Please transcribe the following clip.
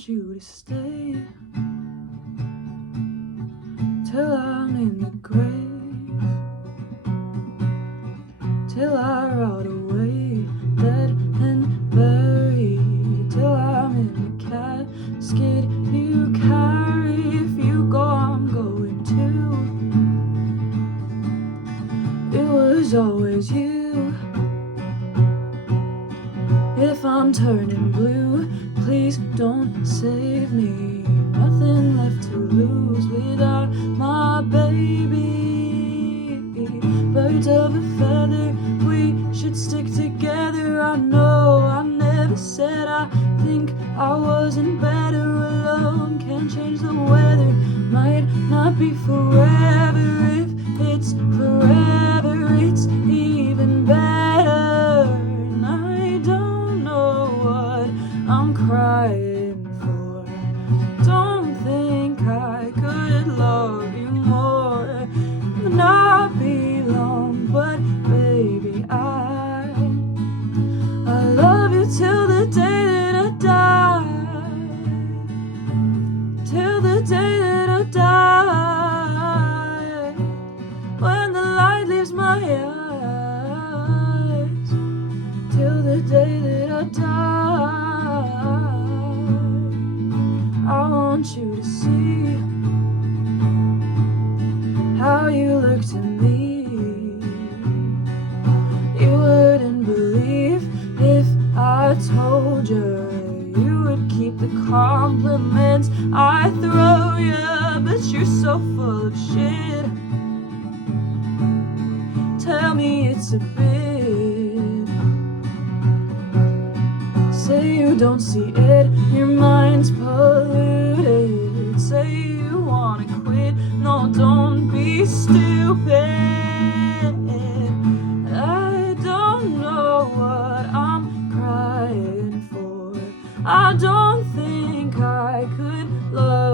want you to stay till I'm in the grave, till I rot away, dead and buried, till I'm in the casket you carry. If you go, I'm going too. It was always you. If I'm turning blue, please don't save me. Nothing left to lose without my baby. Birds of a feather, we should stick together. I know I never said I think I wasn't better alone. Can't change the weather, might not be forever. If it's forever, it's even better. And I don't know what I'm crying for. Don't think I could love you more. Not be long, but baby, I love you till the day that I die. Till the day that I die. When the light leaves my eyes. Till the day that I die. I want you to see how you look to me. You wouldn't believe if I told you. You would keep the compliments I throw you, but you're so full of shit. Tell me it's a bit. Say you don't see it, your mind's polluted. Say you wanna quit, no, don't be stupid. I don't know what I'm crying for. I don't think I could love